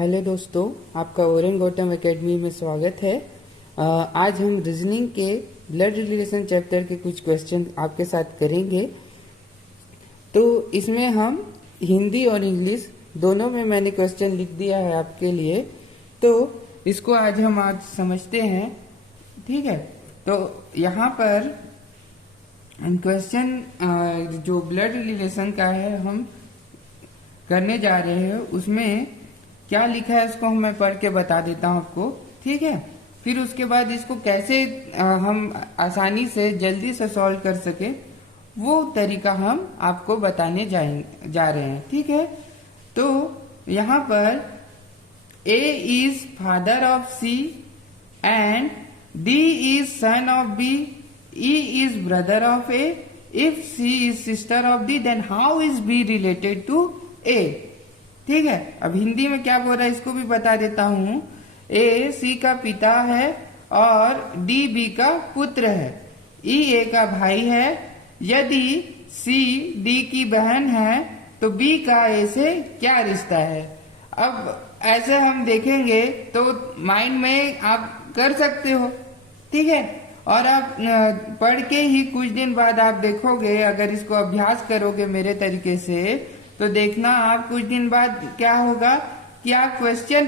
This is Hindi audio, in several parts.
हेलो दोस्तों, आपका ओरेन गौतम एकेडमी में स्वागत है। आज हम रीजनिंग के ब्लड रिलेशन चैप्टर के कुछ क्वेश्चन आपके साथ करेंगे। तो इसमें हम हिंदी और इंग्लिश दोनों में मैंने क्वेश्चन लिख दिया है आपके लिए, तो इसको आज समझते हैं। ठीक है, तो यहाँ पर क्वेश्चन जो ब्लड रिलेशन का है हम करने जा रहे हैं, उसमें क्या लिखा है उसको मैं पढ़ के बता देता हूँ आपको। ठीक है, फिर उसके बाद इसको कैसे हम आसानी से जल्दी से सॉल्व कर सके वो तरीका हम आपको बताने जा रहे हैं। ठीक है, तो यहाँ पर A is father of C and D is son of B, E is brother of A, if C is sister of D, then how is B related to A। ठीक है, अब हिंदी में क्या बोल रहा है इसको भी बता देता हूँ। A C का पिता है और D B का पुत्र है, E A का भाई है। यदि C D की बहन है तो B का A से क्या रिश्ता है। अब ऐसे हम देखेंगे तो माइंड में आप कर सकते हो। ठीक है, और आप पढ़ के ही कुछ दिन बाद आप देखोगे, अगर इसको अभ्यास करोगे मेरे तरीके से, तो देखना आप कुछ दिन बाद क्या होगा कि आप क्वेश्चन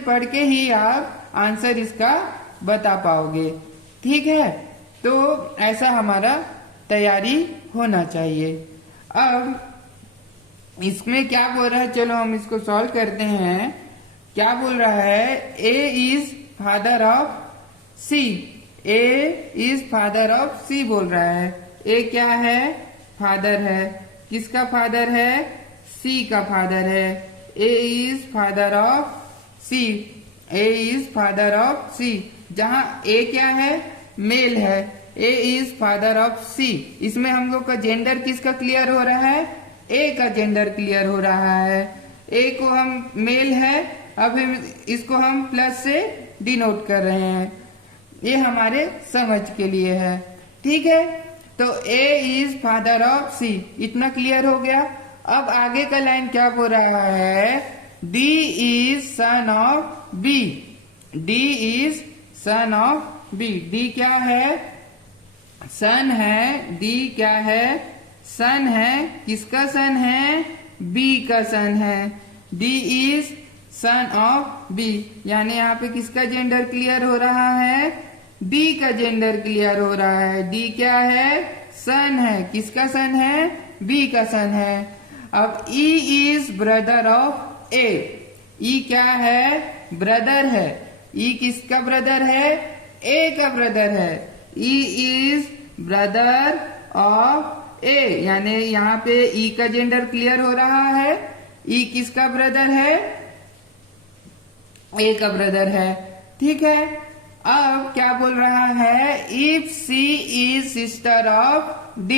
पढ़ के ही आप आंसर इसका बता पाओगे। ठीक है, तो ऐसा हमारा तैयारी होना चाहिए। अब इसमें क्या बोल रहा है, चलो हम इसको सॉल्व करते हैं। क्या बोल रहा है, A is father of C, A is father of C बोल रहा है। A क्या है, फादर है। किसका फादर है, C का फादर है। A is father of C, A is father of C, जहां A क्या है, मेल है। A is father of C, इसमें हम लोग का जेंडर किसका क्लियर हो रहा है, A का जेंडर क्लियर हो रहा है। A को हम मेल है, अब इसको हम प्लस से डिनोट कर रहे हैं, ये हमारे समझ के लिए है। ठीक है, तो A is father of C, इतना क्लियर हो गया। अब आगे का लाइन क्या बोल रहा है, D is son of B, D is son of B। D क्या है, सन है। D क्या है, सन है। किसका सन है, B का सन है। D is son of B, यानी यहाँ पे किसका जेंडर क्लियर हो रहा है, D का जेंडर क्लियर हो रहा है। D क्या है, सन है। किसका सन है, B का सन है। अब E is brother of A, E क्या है, ब्रदर है। E किसका ब्रदर है, A का ब्रदर है। E is brother of A, यानी यहाँ पे E का जेंडर क्लियर हो रहा है। E किसका ब्रदर है, A का ब्रदर है। ठीक है, अब क्या बोल रहा है, if C is sister of D,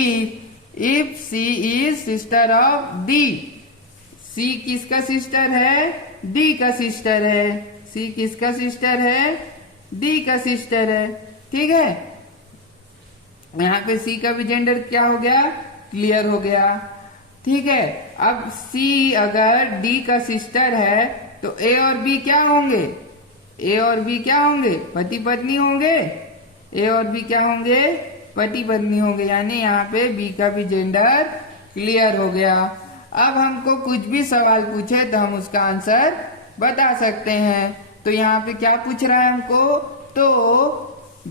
if C is sister of D, C किसका सिस्टर है, D का सिस्टर है। C किसका सिस्टर है, D का सिस्टर है। ठीक है, यहाँ पे C का भी जेंडर क्या हो गया, क्लियर हो गया। ठीक है, अब C अगर D का सिस्टर है तो A और B क्या होंगे, A और B क्या होंगे, पति पत्नी होंगे। A और B क्या होंगे, पति पत्नी होंगे, यानी यहाँ पे B का भी जेंडर क्लियर हो गया। अब हमको कुछ भी सवाल पूछे तो हम उसका आंसर बता सकते हैं। तो यहाँ पे क्या पूछ रहा है हमको, तो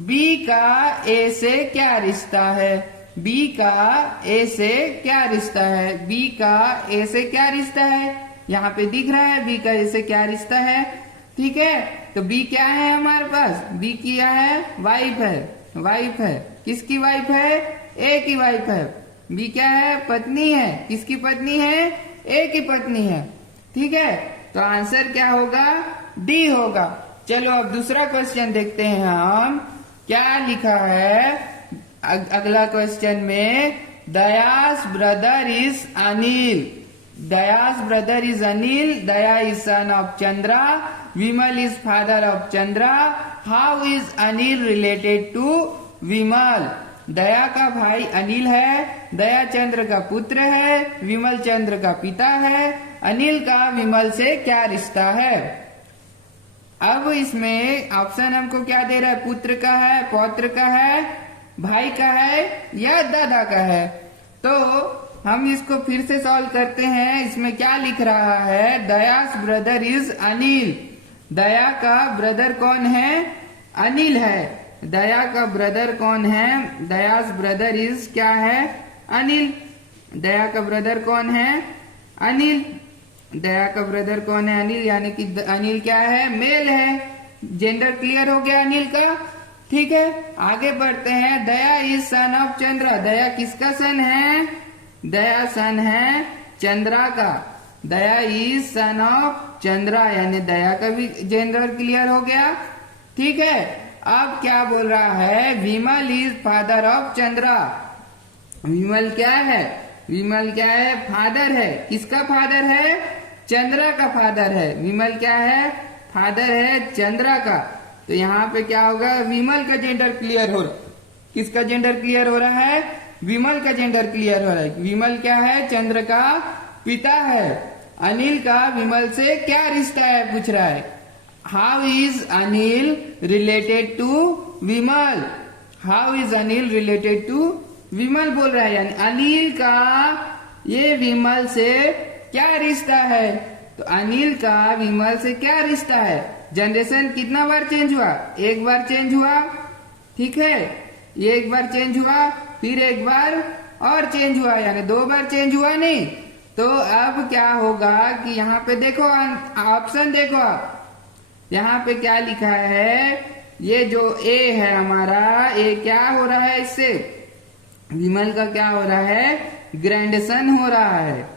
B का A से क्या रिश्ता है, B का A से क्या रिश्ता है, B का A से क्या रिश्ता है, यहाँ पे दिख रहा है B का A से क्या रिश्ता है। ठीक है, तो B क्या है हमारे पास, B क्या है, वाइफ है। वाइफ है, किसकी वाइफ है, A की वाइफ है। B क्या है, पत्नी है। किसकी पत्नी है, A की पत्नी है। ठीक है, तो आंसर क्या होगा, D होगा। चलो अब दूसरा क्वेश्चन देखते हैं हम क्या लिखा है। अगला क्वेश्चन में, Daya's brother is Anil, Daya's brother is Anil, Daya is son of Chandra, Vimal is father of Chandra. How is Anil related to Vimal? दया का भाई अनिल है, दया चंद्र का पुत्र है, विमल चंद्र का पिता है, अनिल का विमल से क्या रिश्ता है। अब इसमें ऑप्शन हमको क्या दे रहा है, पुत्र का है, पौत्र का है, भाई का है या दादा का है। तो हम इसको फिर से सॉल्व करते हैं। इसमें क्या लिख रहा है, दयास ब्रदर इज अनिल। दया का ब्रदर कौन है, अनिल है। दया का ब्रदर कौन है, दयास ब्रदर इज क्या है, अनिल। दया का ब्रदर कौन है, अनिल। दया का ब्रदर कौन है, अनिल, यानी कि अनिल क्या है, मेल है। जेंडर क्लियर हो गया अनिल का। ठीक है, आगे बढ़ते हैं। दया इज सन ऑफ चंद्रा। दया किसका सन है, दया सन है चंद्रा का। दया इज सन ऑफ चंद्रा, यानी दया का भी जेंडर क्लियर हो गया। ठीक है, अब क्या बोल रहा है, विमल इज फादर ऑफ चंद्रा। विमल क्या है, विमल क्या है, फादर है। किसका फादर है, चंद्रा का फादर है। विमल क्या है, फादर है चंद्रा का। तो यहाँ पे क्या होगा, विमल का जेंडर क्लियर हो रहा है। किसका जेंडर क्लियर हो रहा है, विमल का जेंडर क्लियर हो रहा है। विमल क्या है, चंद्र का पिता है। अनिल का विमल से क्या रिश्ता है पूछ रहा है। How is Anil related to Vimal. How is Anil related to Vimal बोल रहा है, यानी अनिल का ये विमल से क्या रिश्ता है। तो अनिल का विमल से क्या रिश्ता है। जनरेशन कितना बार चेंज हुआ, एक बार चेंज हुआ। ठीक है, ये एक बार चेंज हुआ, फिर एक बार और चेंज हुआ, यानी 2 बार चेंज हुआ नहीं। तो अब क्या होगा कि यहाँ पे देखो, ऑप्शन देखो आप, यहाँ पे क्या लिखा है, ये जो ए है हमारा, ए क्या हो रहा है, इससे विमल का क्या हो रहा है, ग्रैंडसन हो रहा है।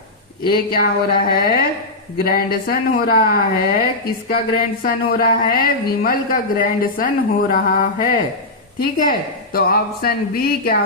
ए क्या हो रहा है, ग्रैंडसन हो रहा है। किसका ग्रैंडसन हो रहा है, विमल का ग्रैंडसन हो रहा है। ठीक है, तो ऑप्शन बी क्या